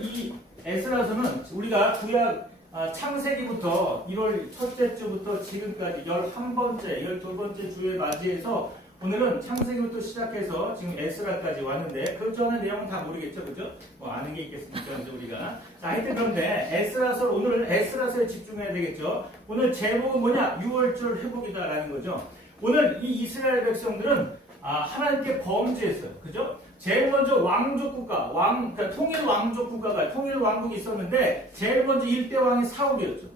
오늘 이 에스라서는 우리가 구약 창세기부터 1월 첫째 주부터 지금까지 11번째, 12번째 주에 맞이해서 오늘은 창세기부터 시작해서 지금 에스라까지 왔는데 그 전에 내용은 다 모르겠죠, 그죠? 뭐 아는 게 있겠습니까, 이제 우리가. 자, 하여튼 그런데 에스라서 오늘 에스라서에 집중해야 되겠죠. 오늘 제목은 뭐냐? 6월절 회복이다라는 거죠. 오늘 이 이스라엘 백성들은 하나님께 범죄했어요, 그죠? 제일 먼저 왕족 국가, 그러니까 통일 왕족 국가가 통일 왕국이 있었는데 제일 먼저 일대 왕이 사울이었죠.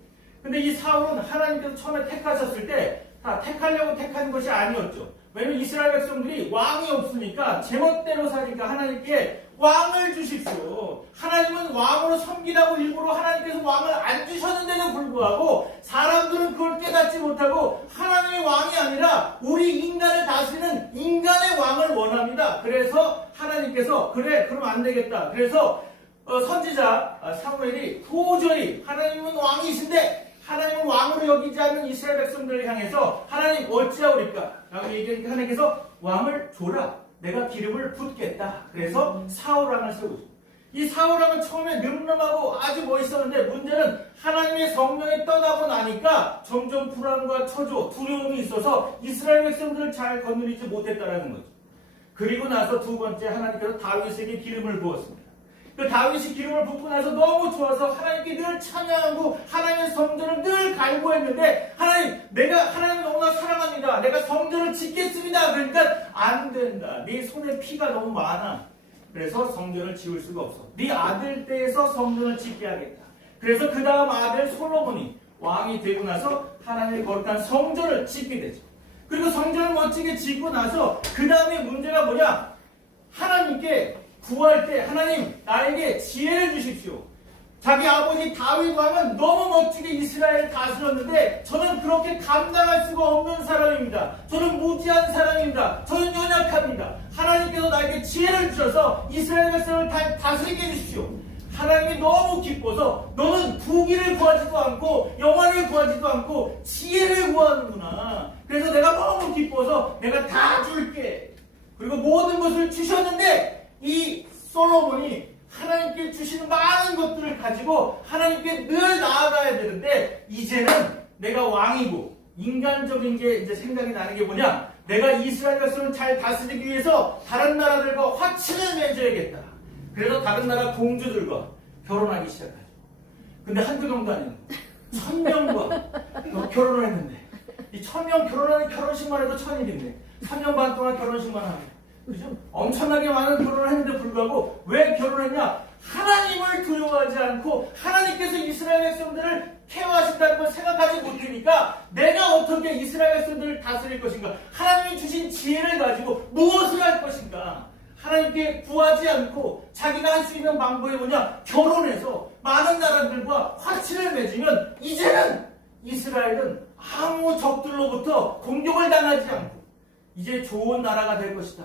근데 이 사울은 하나님께서 처음에 택하셨을 때 다 택하려고 택한 것이 아니었죠. 왜냐면 이스라엘 백성들이 왕이 없으니까 제멋대로 사니까 하나님께 왕을 주십시오. 하나님은 왕으로 섬기라고 일부러 하나님께서 왕을 안 주셨는데도 불구하고 사람들은 그걸 깨닫지 못하고 하나님의 왕이 아니라 우리 인간을 다스리는 인간의 왕을 원합니다. 그래서 하나님께서 그래 그럼 안 되겠다. 그래서 선지자 사무엘이 도저히 하나님은 왕이신데 하나님은 왕으로 여기지 않는 이스라엘 백성들을 향해서 하나님 어찌하오리까? 라고 얘기하니까 하나님께서 왕을 줘라. 내가 기름을 붓겠다. 그래서 사울왕을 세우죠. 이 사울왕은 처음에 늠름하고 아주 멋있었는데 문제는 하나님의 성령이 떠나고 나니까 점점 불안과 초조, 두려움이 있어서 이스라엘 백성들을 잘 거느리지 못했다는 거죠. 그리고 나서 두 번째 하나님께서 다윗에게 기름을 부었습니다. 그 다윗이 기름을 붓고 나서 너무 좋아서 하나님께 늘 찬양하고 하나님의 성전을 늘 갈구했는데 하나님, 내가 하나님을 너무나 사랑합니다. 내가 성전을 짓겠습니다. 그러니까 안 된다. 네 손에 피가 너무 많아. 그래서 성전을 지을 수가 없어. 네 아들 때에서 성전을 짓게 하겠다. 그래서 그 다음 아들 솔로몬이 왕이 되고 나서 하나님의 거룩한 성전을 짓게 되죠. 그리고 성전을 멋지게 짓고 나서 그 다음에 문제가 뭐냐? 하나님께 구할 때 하나님 나에게 지혜를 주십시오. 자기 아버지 다윗 왕은 너무 멋지게 이스라엘을 다스렸는데 저는 그렇게 감당할 수가 없는 사람입니다. 저는 무지한 사람입니다. 저는 연약합니다. 하나님께서 나에게 지혜를 주셔서 이스라엘 백성을 다스리게 해주십시오. 하나님이 너무 기뻐서 너는 부귀를 구하지도 않고 영화를 구하지도 않고 지혜를 구하는구나. 그래서 내가 너무 기뻐서 내가 다 줄게. 그리고 모든 것을 주셨는데 이 솔로몬이 하나님께 주시는 많은 것들을 가지고 하나님께 늘 나아가야 되는데 이제는 내가 왕이고 인간적인 게 이제 생각이 나는 게 뭐냐? 내가 이스라엘 백성을 잘 다스리기 위해서 다른 나라들과 화친을 맺어야겠다. 그래서 다른 나라 공주들과 결혼하기 시작하죠. 근데 한두 명도 아니고 1000명과 결혼을 했는데 이 1000명 결혼하는 결혼식만 해도 1000일인데 3년 반 동안 결혼식만 하면 그죠? 엄청나게 많은 결혼을 했는데 불구하고 왜 결혼했냐? 하나님을 두려워하지 않고 하나님께서 이스라엘 백성들을 케어하신다는 걸 생각하지 못하니까 내가 어떻게 이스라엘 백성들을 다스릴 것인가? 하나님이 주신 지혜를 가지고 무엇을 할 것인가? 하나님께 구하지 않고 자기가 할 수 있는 방법이 뭐냐? 결혼해서 많은 나라들과 화친을 맺으면 이제는 이스라엘은 아무 적들로부터 공격을 당하지 않고 이제 좋은 나라가 될 것이다.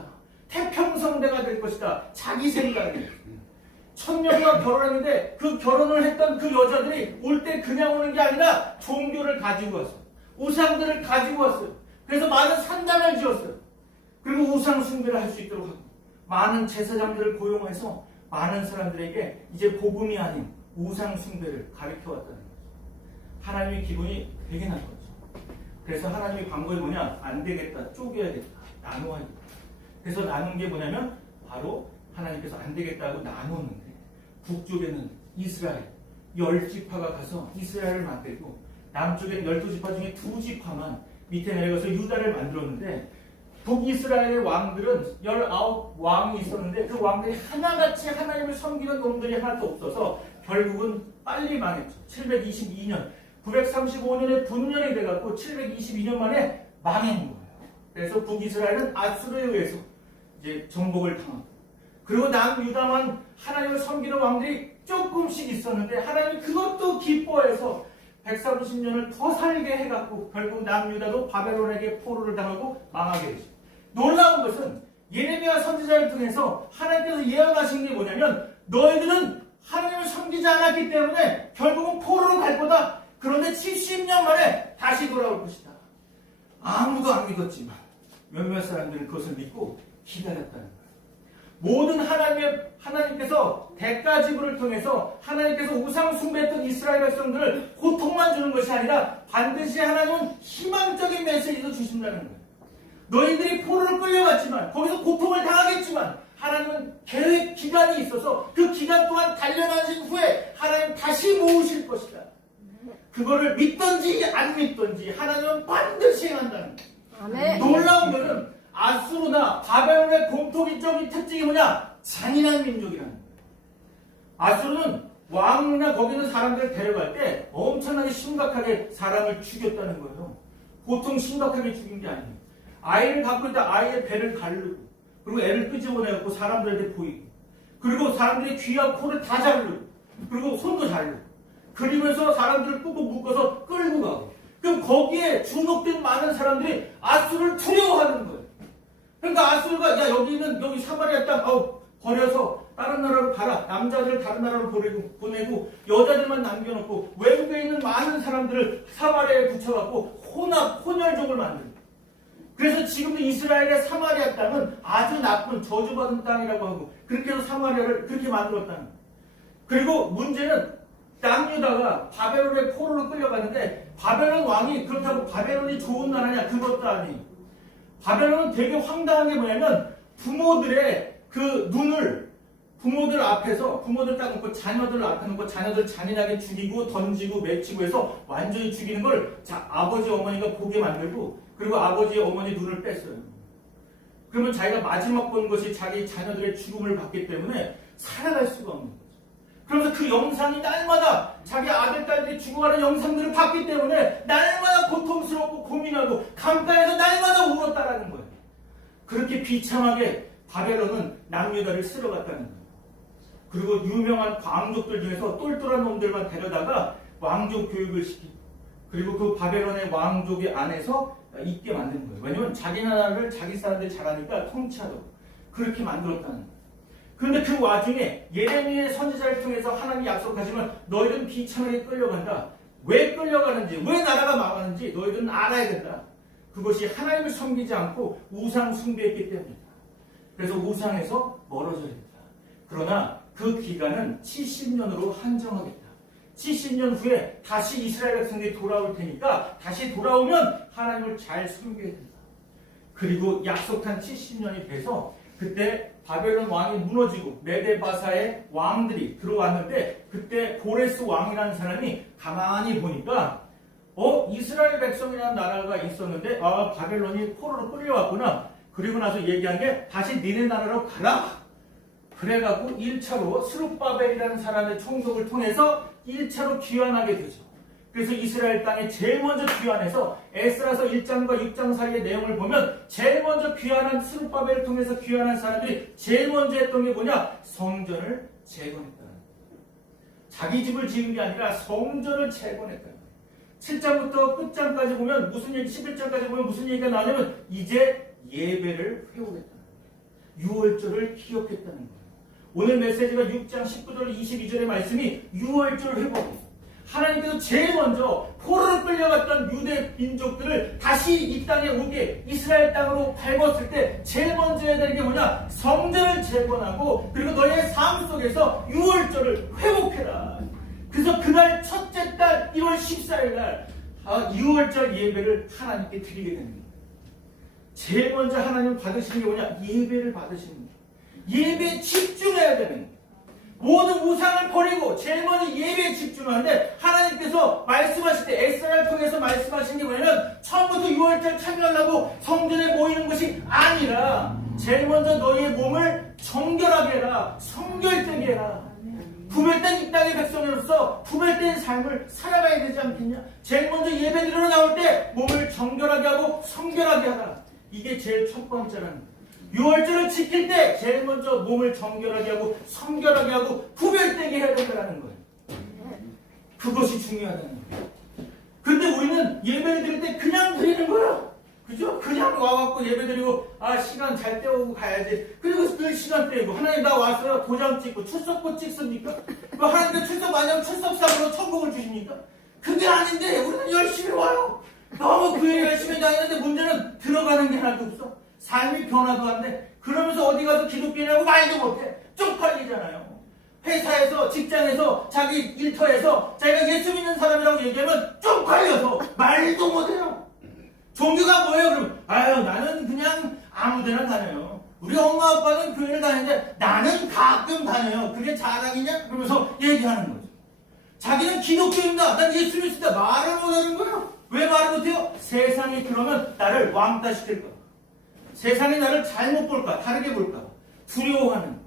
태평성대가 될 것이다. 자기 생각에 1000명과 결혼했는데 그 결혼을 했던 그 여자들이 올 때 그냥 오는 게 아니라 종교를 가지고 왔어요. 우상들을 가지고 왔어요. 그래서 많은 산당을 지었어요. 그리고 우상 숭배를 할 수 있도록 하고 많은 제사장들을 고용해서 많은 사람들에게 이제 복음이 아닌 우상 숭배를 가르쳐 왔다는 거죠. 하나님의 기분이 되게 날 거죠. 그래서 하나님의 방법이 뭐냐? 안 되겠다. 쪼개야겠다. 나누어야겠다. 그래서 나눈 게 뭐냐면 바로 하나님께서 안 되겠다고 나누었는데 북쪽에는 이스라엘 10지파가 가서 이스라엘을 만들고 남쪽에는 12지파 중에 2지파만 밑에 내려가서 유다를 만들었는데 북이스라엘의 왕들은 19왕이 있었는데 그 왕들이 하나같이 하나님을 섬기는 놈들이 하나도 없어서 결국은 빨리 망했죠. 722년 935년에 분열이 돼갖고 722년 만에 망한 거예요. 그래서 북이스라엘은 아수르에 의해서 이제 정복을 당하고 그리고 남유다만 하나님을 섬기는 왕들이 조금씩 있었는데 하나님이 그것도 기뻐해서 130년을 더 살게 해갖고 결국 남유다도 바벨론에게 포로를 당하고 망하게 되죠. 놀라운 것은 예레미야 선지자를 통해서 하나님께서 예언하신 게 뭐냐면 너희들은 하나님을 섬기지 않았기 때문에 결국은 포로로 갈 거다. 그런데 70년 만에 다시 돌아올 것이다. 아무도 안 믿었지만 몇몇 사람들은 그것을 믿고 기다렸다는 거예요. 모든 하나님께서 대가 지불을 통해서 하나님께서 우상 숭배했던 이스라엘 백성들을 고통만 주는 것이 아니라 반드시 하나님은 희망적인 메시지도 주신다는 거예요. 너희들이 포로를 끌려갔지만 거기서 고통을 당하겠지만 하나님은 계획 기간이 있어서 그 기간 동안 단련하신 후에 하나님 다시 모으실 것이다. 그거를 믿든지 안 믿든지 하나님은 반드시 행한다는 거예요. 아멘. 놀라운 것은 아수르나 바벨론의 공통적인 특징이 뭐냐? 잔인한 민족이라는 거예요. 아수르는 왕이나 거기 있는 사람들을 데려갈 때 엄청나게 심각하게 사람을 죽였다는 거예요. 보통 심각하게 죽인 게 아니에요. 아이를 갖고 있다 아이의 배를 가르고 그리고 애를 끄집어내고 사람들한테 보이고 그리고 사람들의 귀와 코를 다 자르고 그리고 손도 자르고 그리면서 사람들을 꾹꾹 묶어서 끌고 가고 그럼 거기에 주목된 많은 사람들이 아수르를 두려워하는 거예요. 그러니까 아수르가 야 여기 사마리아 땅 버려서 다른 나라로 가라. 남자들 다른 나라로 보내고 여자들만 남겨놓고 외국에 있는 많은 사람들을 사마리아에 붙여갖고 혼혈족을 만들고 그래서 지금도 이스라엘의 사마리아 땅은 아주 나쁜 저주받은 땅이라고 하고 그렇게 해서 사마리아를 그렇게 만들었다는 거예요. 그리고 문제는 남유다가 바벨론의 포로로 끌려가는데 바벨론 왕이 그렇다고 바벨론이 좋은 나라냐 그것도 아니에요. 바벨론은 되게 황당한 게 뭐냐면 부모들의 그 눈을 부모들 앞에서 부모들 딱 놓고 자녀들 앞에 놓고 자녀들 잔인하게 죽이고 던지고 맺히고 해서 완전히 죽이는 걸 아버지 어머니가 보게 만들고 그리고 아버지 어머니 눈을 뺐어요. 그러면 자기가 마지막 본 것이 자기 자녀들의 죽음을 봤기 때문에 살아갈 수가 없는 거죠. 그러면서 그 영상이 날마다 자기 아들, 딸들이 죽어가는 영상들을 봤기 때문에 날마다 고통스럽고 고민하고 강가에서 날마다 울었다라는 거예요. 그렇게 비참하게 바벨론은 남유다를 쓸어갔다는 거예요. 그리고 유명한 왕족들 중에서 똘똘한 놈들만 데려다가 왕족 교육을 시키고 그리고 그 바벨론의 왕족의 안에서 있게 만든 거예요. 왜냐면 자기 나라를 자기 사람들이 잘하니까 통치하도록 그렇게 만들었다는 거예요. 그런데 그 와중에 예레미야의 선지자를 통해서 하나님이 약속하시면 너희들은 비참하게 끌려간다. 왜 끌려가는지 왜 나라가 망하는지 너희들은 알아야 된다. 그것이 하나님을 섬기지 않고 우상 숭배했기 때문이다. 그래서 우상에서 멀어져야 된다. 그러나 그 기간은 70년으로 한정하겠다. 70년 후에 다시 이스라엘 백성들이 돌아올 테니까 다시 돌아오면 하나님을 잘 섬겨야 된다. 그리고 약속한 70년이 돼서 그때 바벨론 왕이 무너지고 메데바사의 왕들이 들어왔는데 그때 고레스 왕이라는 사람이 가만히 보니까 이스라엘 백성이라는 나라가 있었는데 바벨론이 포로로 끌려왔구나. 그리고 나서 얘기한 게 다시 니네 나라로 가라. 그래갖고 1차로 스룹바벨이라는 사람의 총독을 통해서 1차로 귀환하게 되죠. 그래서 이스라엘 땅에 제일 먼저 귀환해서 에스라서 1장과 6장 사이의 내용을 보면 제일 먼저 귀환한 스룹바벨을 통해서 귀환한 사람들이 제일 먼저 했던 게 뭐냐? 성전을 재건했다는 거예요. 자기 집을 지은 게 아니라 성전을 재건했다는 거예요. 7장부터 끝장까지 보면 무슨 얘기, 11장까지 보면 무슨 얘기가 나오냐면 이제 예배를 회복했다는 거예요. 유월절을 기억했다는 거예요. 오늘 메시지가 6장 19절 22절의 말씀이 유월절 회복이에요. 하나님께서 제일 먼저 포로로 끌려갔던 유대 민족들을 다시 이 땅에 오게 이스라엘 땅으로 밟았을 때 제일 먼저 해야 되는 게 뭐냐? 성전을 재건하고 그리고 너의 삶 속에서 유월절을 회복해라. 그래서 그날 첫째 달 1월 14일 날 유월절 예배를 하나님께 드리게 되는 거예요. 제일 먼저 하나님 받으시는 게 뭐냐? 예배를 받으시는 거예요. 예배에 집중해야 되는 거예요. 모든 우상을 버리고 제일 먼저 예배에 집중하는데 하나님께서 말씀하실 때 에스라를 통해서 말씀하신 게 뭐냐면 처음부터 6월절 참여하려고 성전에 모이는 것이 아니라 제일 먼저 너희의 몸을 정결하게 해라. 성결되게 해라. 부멸된 이 땅의 백성으로서 부멸된 삶을 살아가야 되지 않겠냐? 제일 먼저 예배 드리러 나올 때 몸을 정결하게 하고 성결하게 하라. 이게 제일 첫 번째라는 거예요. 6월절을 지킬 때 제일 먼저 몸을 정결하게 하고 성결하게 하고 구별되게 해야 된다는 거예요. 그것이 중요하다는 거예요. 그런데 우리는 예배를 드릴 때 그냥 드리는 거야. 그죠? 그냥 와갖고 예배 드리고 시간 잘 때우고 가야지. 그리고 그 시간 때우고 하나님 나 왔어요. 도장 찍고 출석부 찍습니까? 하나님께 출석 많이 하면 출석상으로 천국을 주십니까? 그게 아닌데 우리는 열심히 와요. 너무 그 열심히 다니는데 문제는 들어가는 게 하나도 없어. 삶이 변화도 안 돼. 그러면서 어디 가서 기독교인이라고 말도 못해. 쪽팔리잖아요. 회사에서, 직장에서, 자기 일터에서 자기가 예수 믿는 사람이라고 얘기하면 쪽팔려서 말도 못해요. 종교가 뭐예요? 그럼 아유 나는 그냥 아무데나 다녀요. 우리 엄마 아빠는 교회를 다니는데 나는 가끔 다녀요. 그게 자랑이냐? 그러면서 얘기하는 거죠. 자기는 기독교인다. 난 예수 믿습니다. 말을 못하는 거예요. 왜 말을 못해요? 세상이 그러면 나를 왕따시킬까? 세상이 나를 잘못 볼까? 다르게 볼까? 두려워하는.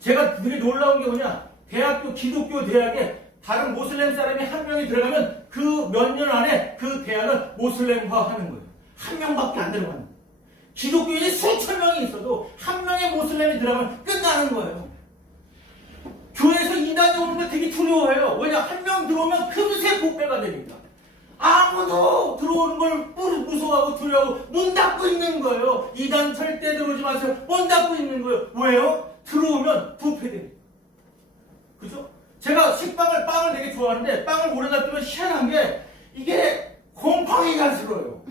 제가 되게 놀라운 게 뭐냐? 대학교, 기독교 대학에 다른 모슬렘 사람이 한 명이 들어가면 그 몇 년 안에 그 대학은 모슬렘화 하는 거예요. 한 명밖에 안 들어가는 거예요. 기독교인이 수천 명이 있어도 한 명의 모슬렘이 들어가면 끝나는 거예요. 교회에서 이단이 오는데 되게 두려워해요. 왜냐? 한 명 들어오면 금세 복배가 되니까. 아무도 들어오는 걸 무서워하고 두려워하고 문 닫고 있는 거예요. 이단 절대 들어오지 마세요. 문 닫고 있는 거예요. 왜요? 들어오면 부패됩니다. 그죠? 제가 빵을 되게 좋아하는데 빵을 오래 놔두면 희한한 게 이게 곰팡이가 들어요.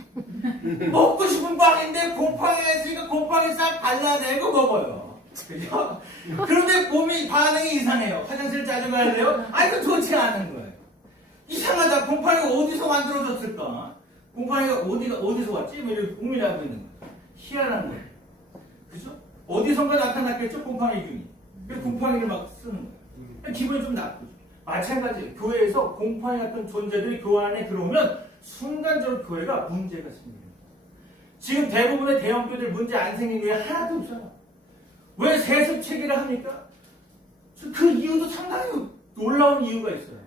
먹고 싶은 빵인데 곰팡이가 있으니까 곰팡이 싹 발라내고 먹어요. 그죠? 그런데 몸이 반응이 이상해요. 화장실 자주 가야 돼요? 아니, 그 좋지 않은 거예요. 이상하다. 곰팡이가 어디서 만들어졌을까? 곰팡이가 어디서 왔지? 뭐 이렇게 고민하고 있는 거예요. 희한한 거예요. 그죠? 어디선가 나타났겠죠? 곰팡이균이. 그래서 곰팡이를 막 쓰는 거예요. 기분이 좀 나쁘죠. 마찬가지예요. 교회에서 곰팡이 같은 존재들이 교회 안에 들어오면 순간적으로 교회가 문제가 생깁니다. 지금 대부분의 대형교회들 문제 안 생긴 게 하나도 없잖아. 왜 세습 체계를 합니까? 그 이유도 상당히 놀라운 이유가 있어요.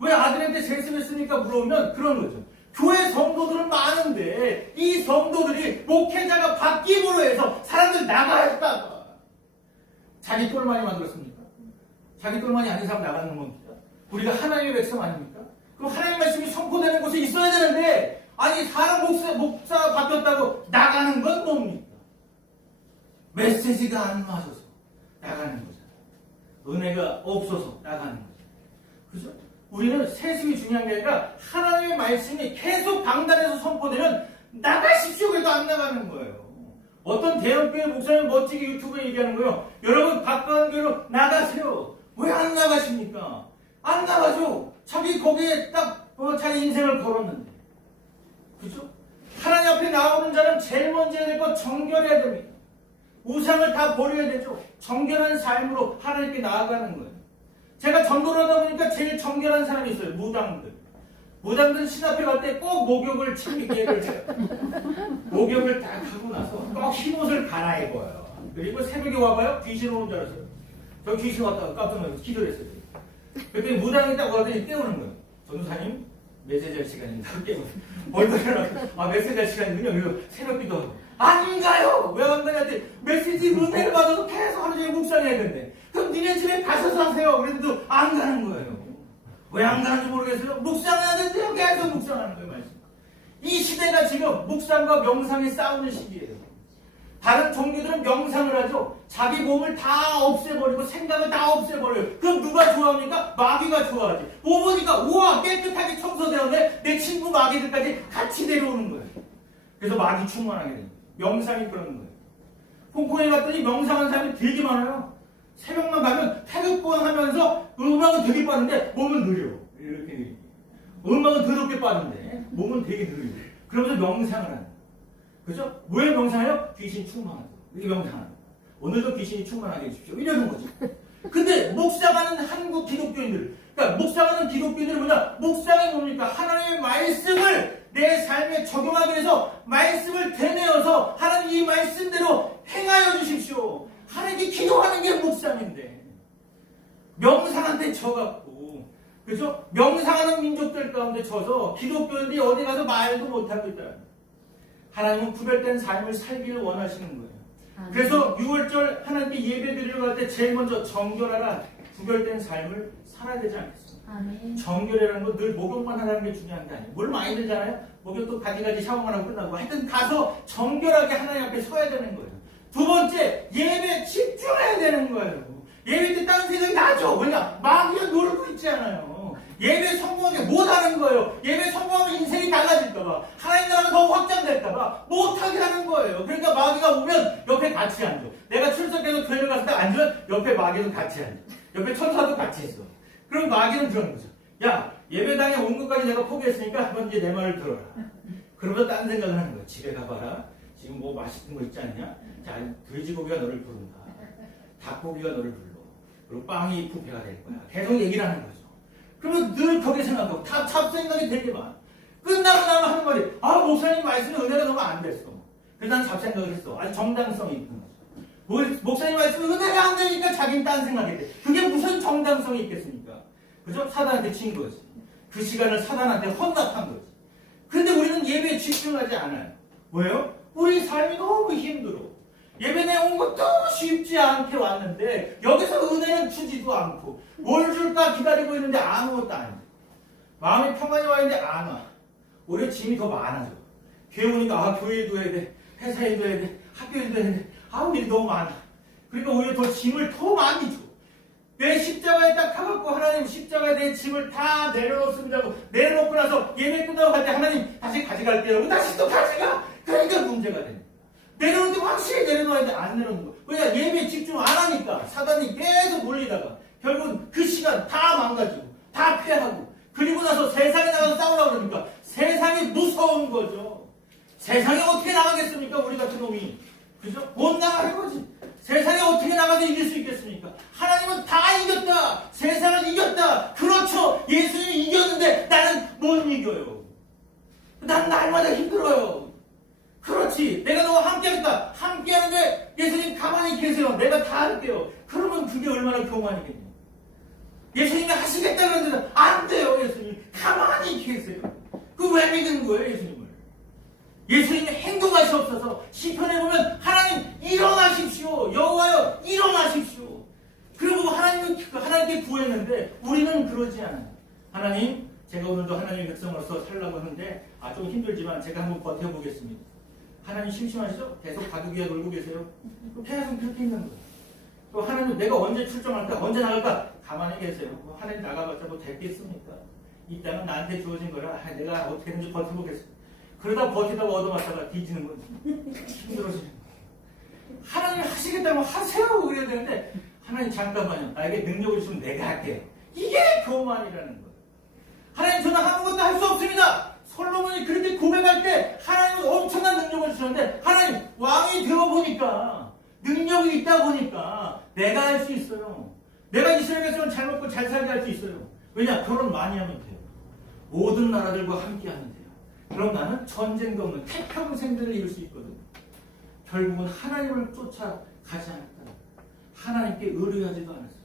왜 아들한테 세습했으니까 물어보면 그런 거죠. 교회 성도들은 많은데 이 성도들이 목회자가 바뀜으로 해서 사람들 나가야 했다. 자기 똘마니 만들었습니까? 자기 똘마니 아닌 사람 나가는 겁니다. 우리가 하나님의 백성 아닙니까? 그럼 하나님의 말씀이 선포되는 곳에 있어야 되는데 아니 사람 목사가 바뀌었다고 나가는 건 뭡니까? 메시지가 안 맞아서 나가는 거잖아요. 은혜가 없어서 나가는 거잖아요. 그죠? 우리는 세습이 중요한 게 아니라 하나님의 말씀이 계속 강단에서 선포되면 나가십시오 그래도 안 나가는 거예요. 어떤 대형교회 목사님 멋지게 유튜브에 얘기하는 거예요. 여러분 가까운 교회로 나가세요. 왜 안 나가십니까? 안 나가죠. 자기 거기에 딱 자기 인생을 걸었는데. 그죠? 하나님 앞에 나오는 자는 제일 먼저 해야 될 건 정결해야 됩니다. 우상을 다 버려야 되죠. 정결한 삶으로 하나님께 나아가는 거예요. 제가 전도를 하다 보니까 제일 정결한 사람이 있어요. 무당들. 무당들 신 앞에 갈 때 꼭 목욕을 예를 해요. 목욕을 딱 하고 나서 꼭 흰옷을 갈아입어요. 그리고 새벽에 와봐요. 귀신 오는 줄 알았어요. 저 귀신 왔다가 깜짝 놀라서 기도를 했어요. 그랬더니 무당이 딱 와더니 깨우는 거예요. 전도사님 메시지 할 시간입니다. 깨우는 거예요. 메시지 할 시간이군요. 그리고 새벽 기도하고 안 가요. 왜 안 가냐더니 메시지 은혜를 받아서 계속 하루 종일 묵상해야 되는데 그럼 니네 집에 가셔서 하세요. 그래도 안 가는 거예요. 왜 안 가는지 모르겠어요. 묵상해야 되는데요. 계속 묵상하는 거예요. 말씀. 이 시대가 지금 묵상과 명상이 싸우는 시기예요. 다른 종교들은 명상을 하죠. 자기 몸을 다 없애버리고 생각을 다 없애버려요. 그럼 누가 좋아합니까? 마귀가 좋아하지. 보니까 우와 깨끗하게 청소되었네. 내 친구 마귀들까지 같이 데려오는 거예요. 그래서 마귀 충만하게 돼요. 명상이 그런 거예요. 홍콩에 갔더니 명상하는 사람이 되게 많아요. 새벽만 가면 태극권 하면서 음악은 되게 빠른데 몸은 느려. 이렇게 느려. 음악은 더럽게 빠른데 몸은 되게 느려. 그러면서 명상을 하는 거예요. 그죠? 왜 명상해요? 귀신 충만하죠. 이게 명상하는 거예요. 오늘도 귀신이 충만하게 해주십시오. 이러는 거죠. 근데 묵상하는 한국 기독교인들, 그러니까 묵상하는 기독교인들은 뭐냐? 묵상이 뭡니까? 하나님의 말씀을 내 삶에 적용하기 위해서 말씀을 되뇌어서 하나님 이 말씀대로 행하여 주십시오. 하나님께 기도하는 게 묵상인데 명상한테 져갖고 그죠? 명상하는 민족들 가운데 져서 기독교인들이 어디 가서 말도 못하고 있다. 하나님은 구별된 삶을 살기를 원하시는 거예요. 그래서 6월절 하나님께 예배 드리러 갈 때 제일 먼저 정결하라. 구별된 삶을 살아야 되지 않겠습니까? 아멘. 정결이라는 건 늘 목욕만 하라는 게 중요한 게 아니에요. 물 많이 들잖아요. 목욕도 가지가지 샤워만 하고 끝나고 하여튼 가서 정결하게 하나님 앞에 서야 되는 거예요. 두 번째, 예배 집중해야 되는 거예요. 예배 때 다른 생각이 나죠. 왜냐? 마귀가 놀고 있잖아요. 있잖아요. 예배 성공하게 못하는 거예요. 예배 성공하면 인생이 달라질까봐, 하나님 나라가 더 확장될까봐 못하게 하는 거예요. 그러니까 마귀가 오면 옆에 같이 앉아. 내가 출석해서 교회를 갔을 때 앉으면 옆에 마귀도 같이 앉아. 옆에 천사도 같이 있어. 그럼 마귀는 그런 거죠. 야, 예배당에 온 것까지 내가 포기했으니까 한번 이제 내 말을 들어라. 그러면 딴 생각을 하는 거야. 집에 가봐라. 지금 뭐 맛있는 거 있지 않냐? 자, 돼지고기가 너를 부른다. 닭고기가 너를 불러. 그리고 빵이 부패가 될 거야. 계속 얘기를 하는 거죠. 그러면 늘 거기에 생각하고 다 잡생각이 되게 많아. 끝나고 나면 하는 말이, 아, 목사님 말씀에 은혜가 너무 안 됐어. 그래서 난 잡생각을 했어. 아주 정당성이 있는 거죠. 목사님 말씀에 은혜가 안 되니까 자기는 딴 생각이 돼. 그게 무슨 정당성이 있겠습니까? 그죠? 사단한테 친 거지. 그 시간을 사단한테 헌납한 거지. 근데 우리는 예배에 집중하지 않아요. 왜요? 우리 삶이 너무 힘들어. 예배에 온 것도 쉽지 않게 왔는데 여기서 은혜는 주지도 않고 뭘 줄까 기다리고 있는데 아무것도 안 돼. 마음이 평안히 와 있는데 안 와. 오히려 짐이 더 많아져. 교회 오니까 아, 교회에도 해야 돼. 회사에도 해야 돼. 학교에도 해야 돼. 아우, 일이 너무 많아. 그러니까 오히려 더 짐을 더 많이 줘. 내 십자가에 딱 가갖고 하나님 십자가에 내 짐을 다 내려놓습니다. 내려놓고 나서 예배 끝나고 갈 때 하나님 다시 가져갈게요. 다시 또 가져가. 그러니까 문제가 되는 거야. 내려놓을 때 확실히 내려놓아야 돼. 안 내려놓는 거야. 왜냐? 예배에 집중 안 하니까 사단이 계속 몰리다가 결국은 그 시간 다 망가지고 다 패하고 그리고 나서 세상에 나가서 싸우려고 그러니까 세상이 무서운 거죠. 세상에 어떻게 나가겠습니까? 우리 같은 놈이. 그죠? 못 나가는 거지. 세상에 어떻게 나가서 이길 수 있겠습니까? 하나님은 다 이겼다. 세상을 이겼다. 그렇죠. 예수님이 이겼는데 나는 못 이겨요. 난 날마다 힘들어요. 그렇지. 내가 너와 함께하겠다. 함께하는데 예수님 가만히 계세요. 내가 다 할게요. 그러면 그게 얼마나 교만이겠냐. 예수님이 하시겠다 그러는데 안 돼요. 예수님 가만히 계세요. 그 왜 믿는 거예요, 예수님을? 예수님이 행동하시옵소서. 시편에 보면 하나님 일어나십시오. 여호와여 일어나십시오. 그리고 하나님께 구했는데 우리는 그러지 않아요. 하나님, 제가 오늘도 하나님의 백성으로서 살려고 하는데 좀 힘들지만 제가 한번 버텨보겠습니다. 하나님 심심하시죠? 계속 바둑이야 놀고 계세요? 계속 그렇게 있는 거예요. 또 하나님 내가 언제 출정할까? 언제 나갈까? 가만히 계세요. 하나님 나가봤자 뭐 됐겠습니까? 이 땅은 나한테 주어진 거라 내가 어떻게든지 버텨보겠습니다. 그러다 버티다가 얻어맞다가 뒤지는 거지. 힘들어지는 거예요. 하나님 하시겠다면 하세요. 그래야 되는데 하나님 잠깐만요. 나에게 능력을 주시면 내가 할게요. 이게 교만이라는 거예요. 하나님 저는 아무것도 할 수 없습니다. 솔로몬이 그렇게 고백할 때 하나님은 엄청난 능력을 주셨는데 하나님 왕이 되어보니까 능력이 있다 보니까 내가 할 수 있어요. 내가 이스라엘 백성을 잘 먹고 잘 살게 할 수 있어요. 왜냐? 결혼 많이 하면 돼요. 모든 나라들과 함께 하면 돼요. 그럼 나는 전쟁도 없는 태평생들을 이룰 수 있거든요. 결국은 하나님을 쫓아가지 않았다. 하나님께 의뢰하지도 않았어요.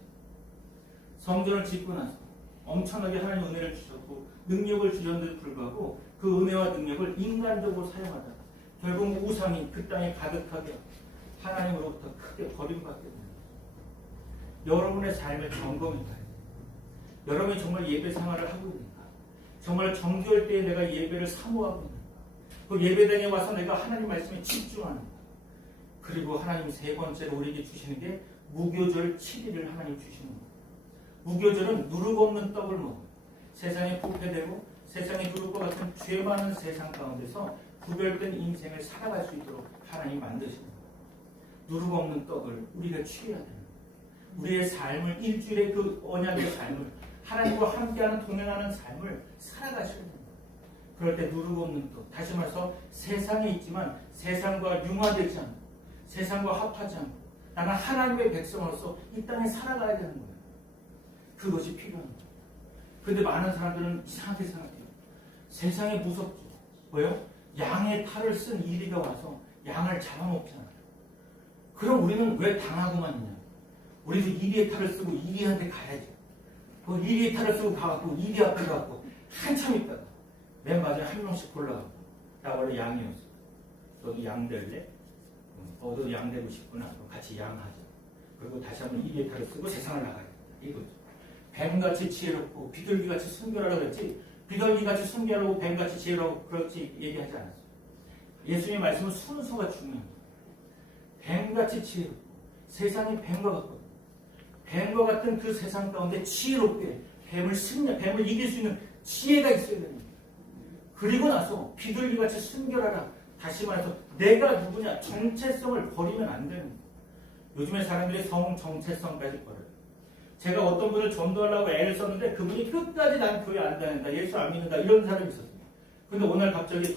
성전을 짓고 나서 엄청나게 하나님 은혜를 주셨고 능력을 주셨는데도 불구하고 그 은혜와 능력을 인간적으로 사용하다가 결국 우상이 그 땅에 가득하게 하나님으로부터 크게 버림받게 됩니다. 여러분의 삶을 점검해봐야 돼요. 여러분이 정말 예배 생활을 하고 있는가? 정말 정결 때에 내가 예배를 사모하고 있는가? 그 예배당에 와서 내가 하나님 말씀에 집중하는가? 그리고 하나님 세 번째로 우리에게 주시는 게 무교절 7일을 하나님 주시는 거예요. 무교절은 누룩 없는 떡을 먹어요. 세상에 부패되고 세상에 누룩과 같은 죄 많은 세상 가운데서 구별된 인생을 살아갈 수 있도록 하나님 만드시는 거예요. 누룩 없는 떡을 우리가 취해야 되는 거예요. 우리의 삶을 일주일의 그 언약의 삶을 하나님과 함께하는 동행하는 삶을 살아가셔야 됩니다. 그럴 때 누르고 없는 것, 다시 말해서 세상에 있지만 세상과 융화되지 않고 세상과 합하지 않고 나는 하나님의 백성으로서 이 땅에 살아가야 되는 거예요. 그것이 필요한 거예요. 그런데 많은 사람들은 이상하게 생각해요. 세상이 무섭죠. 왜요? 양의 탈을 쓴 이리가 와서 양을 잡아먹잖아요. 그럼 우리는 왜 당하고만 있냐? 우리도 이리의 탈을 쓰고 이리한테 가야죠. 그 이리의 탈을 쓰고 가갖고 이리 앞에 가갖고 한참 있다가 맨 마지막에 한 명씩 골라갖고 나 원래 양이었어. 너도 양 될래? 너도 양 되고 싶구나. 같이 양하자. 그리고 다시 한번 이리의 탈을 쓰고 세상을 나가야 돼. 이거죠. 뱀같이 지혜롭고 비둘기같이 순결하라 그랬지. 비둘기같이 순결하고 뱀같이 지혜롭고 그렇지 얘기하지 않았어요. 예수님의 말씀은 순서가 중요합니다. 뱀같이 지혜롭고 세상이 뱀과 같거든요. 뱀과 같은 그 세상 가운데 지혜롭게 뱀을 이길 수 있는 지혜가 있어야 됩니다. 그리고 나서 비둘기같이 순결하라. 다시 말해서 내가 누구냐 정체성을 버리면 안 되는 거예요. 요즘에 사람들이 성 정체성까지 버려요. 제가 어떤 분을 전도하려고 애를 썼는데 그분이 끝까지 난 교회 안 다닌다, 예수 안 믿는다 이런 사람이 있었어요. 근데 오늘 갑자기 어디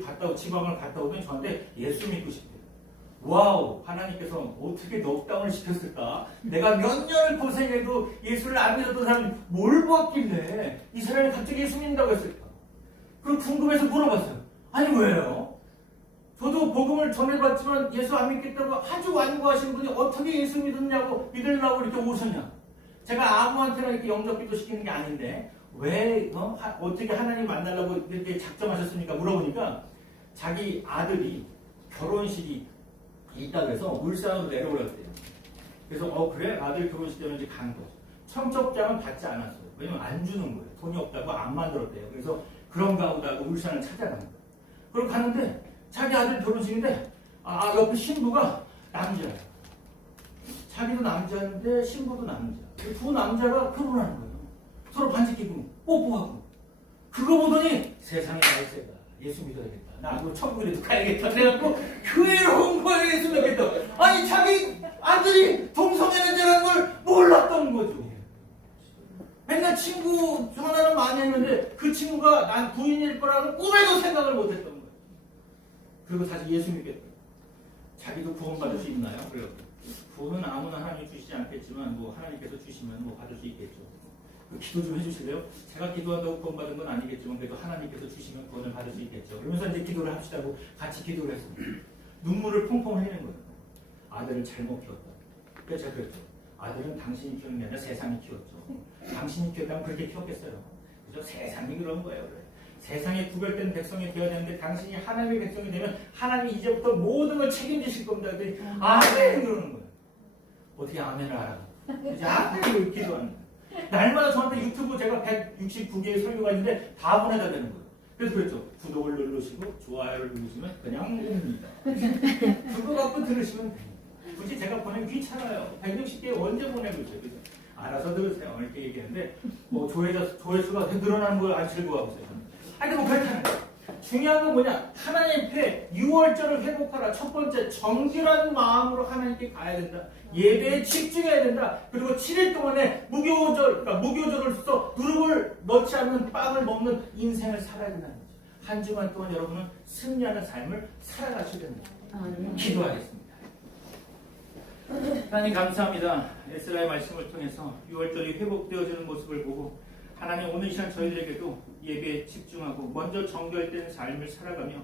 갔다 지방을 갔다 오더니 저한테 예수 믿고 싶대요. 와우, 하나님께서 어떻게 넉다운을 시켰을까? 내가 몇 년을 고생해도 예수를 안 믿었던 사람이 뭘 봤길래 이 사람이 갑자기 예수 믿는다고 했을까? 그럼 궁금해서 물어봤어요. 아니 왜요? 저도 복음을 전해봤지만 예수 안 믿겠다고 아주 완고하신 분이 어떻게 예수 믿으려고 이렇게 오셨냐? 제가 아무한테나 이렇게 영접기도 시키는 게 아닌데 왜 어떻게 하나님 만나려고 이렇게 작정하셨습니까? 물어보니까 자기 아들이 결혼식이 있다고 해서 울산으로 내려오랬대요. 그래서 그래? 아들 결혼식 때문에 이제 간 거죠. 청첩장은 받지 않았어요. 왜냐면 안 주는 거예요. 돈이 없다고 안 만들었대요. 그래서 그런가 보다 하고 울산을 찾아간 거예요. 그럼 가는데 자기 아들 결혼식인데 옆에 신부가 남자예요. 자기도 남자인데 신부도 남자. 두 남자가 결혼하는 거예요. 서로 반지 끼고 뽀뽀하고. 그거 보더니 세상에 날세다. 예수 믿어야겠다. 나도 천국에도 가야겠다. 그래갖고 교회로 온 거예요. 예수 믿겠다. 아니 자기 아들이 동성애자라는 걸 몰랐던 거죠. 맨날 친구 전화는 많이 했는데 그 친구가 난 부인일 거라는 꿈에도 생각을 못했던 거예요. 그리고 다시 예수 믿겠다. 자기도 구원받을 수 있나요? 그래요. 구원은 아무나 하나님이 주시지 않겠지만 하나님께서 주시면 받을 수 있겠죠. 기도 좀 해주실래요? 제가 기도한다고 구원받은 건 아니겠지만 그래도 하나님께서 주시면 구원을 받을 수 있겠죠. 그러면서 이제 기도를 합시다고 같이 기도를 했습니다. 눈물을 펑펑 흘리는 거예요. 아들을 잘못 키웠다. 그래서 제가 그랬죠. 아들은 당신이 키우는 게 아니라 세상이 키웠죠. 당신이 키웠다면 그렇게 키웠겠어요. 그래서 세상이 그런 거예요. 그래. 세상에 구별된 백성이 되어야 되는데 당신이 하나님의 백성이 되면 하나님이 이제부터 모든 걸 책임지실 겁니다. 그랬더니 아멘 그러는 거예요. 어떻게 아멘을 알아? 이제 아멘을 기도하는 거예요. 날마다 저한테 유튜브 제가 169개의 설교가 있는데 다 보내다 되는 거예요. 그래서 그랬죠. 구독을 누르시고 좋아요를 누르시면 그냥 옵니다. 그거 갖고 들으시면 돼요. 굳이 제가 보내면 귀찮아요. 160개 언제 보내고 있어요. 그죠? 알아서 들으세요. 이렇게 얘기하는데 조회수가 늘어나는 걸 안 즐거워하고 있어요. 아니 그렇다는 거예요. 중요한 건 뭐냐? 하나님 앞에 유월절을 회복하라. 첫 번째 정결한 마음으로 하나님께 가야 된다. 예배에 집중해야 된다. 그리고 7일 동안에 무교절로서 누룩을 넣지 않는 빵을 먹는 인생을 살아야 된다는 거죠. 한 주간 동안 여러분은 승리하는 삶을 살아가셔야 됩니다. 기도하겠습니다. 하나님 감사합니다. 에스라의 말씀을 통해서 유월절이 회복되어지는 모습을 보고 하나님 오늘 이 시간 저희들에게도 예배에 집중하고 먼저 정결된 삶을 살아가며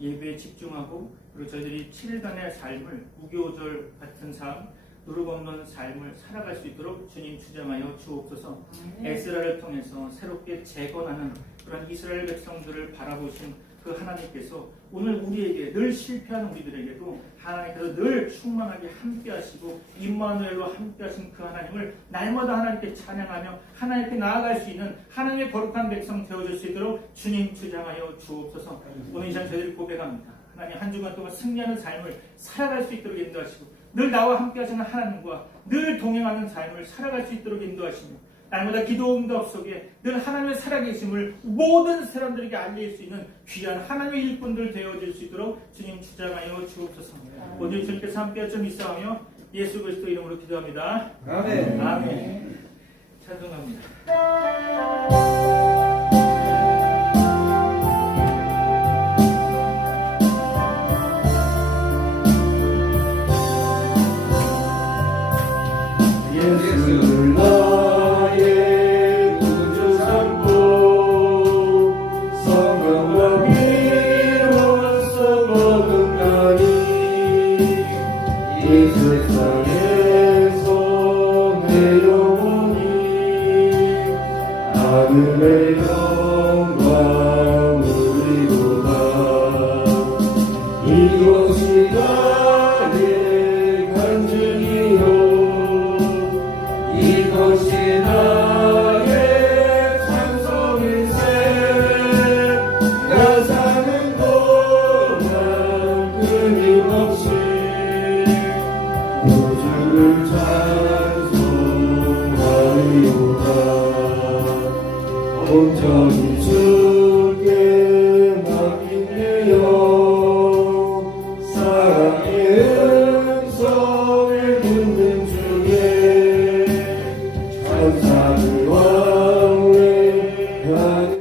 예배에 집중하고 그리고 저희들이 7일간의 삶을 무교절 같은 삶 누룩 없는 삶을 살아갈 수 있도록 주님 주장하여 주옵소서. 에스라를 통해서 새롭게 재건하는 그런 이스라엘 백성들을 바라보신 그 하나님께서 오늘 우리에게 늘 실패하는 우리들에게도 하나님께서 늘 충만하게 함께 하시고 임마누엘로 함께 하신 그 하나님을 날마다 하나님께 찬양하며 하나님께 나아갈 수 있는 하나님의 거룩한 백성 되어줄 수 있도록 주님 주장하여 주옵소서. 오늘 이 시간 저희들이 고백합니다. 하나님 한 주간 동안 승리하는 삶을 살아갈 수 있도록 인도하시고 늘 나와 함께 하시는 하나님과 늘 동행하는 삶을 살아갈 수 있도록 인도하시며 날마다 기도 응답 속에 늘 하나님의 살아계심을 모든 사람들에게 알릴 수 있는 귀한 하나님의 일꾼들 되어질 수 있도록 주님 주장하여 주옵소서. 오늘 주님께서 함께 좀 있사하며 예수 그리스도 이름으로 기도합니다. 아멘. 아멘. 찬송합니다. 예수를 나의 구주 삼고 성령과 비로소 거듭나니 이 세상에서 내 영혼이 하늘의 영광 누리도다. 이것이 나의 간증이요 이것이 나의 찬송일세. 나 사는 동안 끊임없이 구주를 찬송하리로다. 온전히 주께 맡기네요. 사랑의 음성을 듣는 중에 천사들과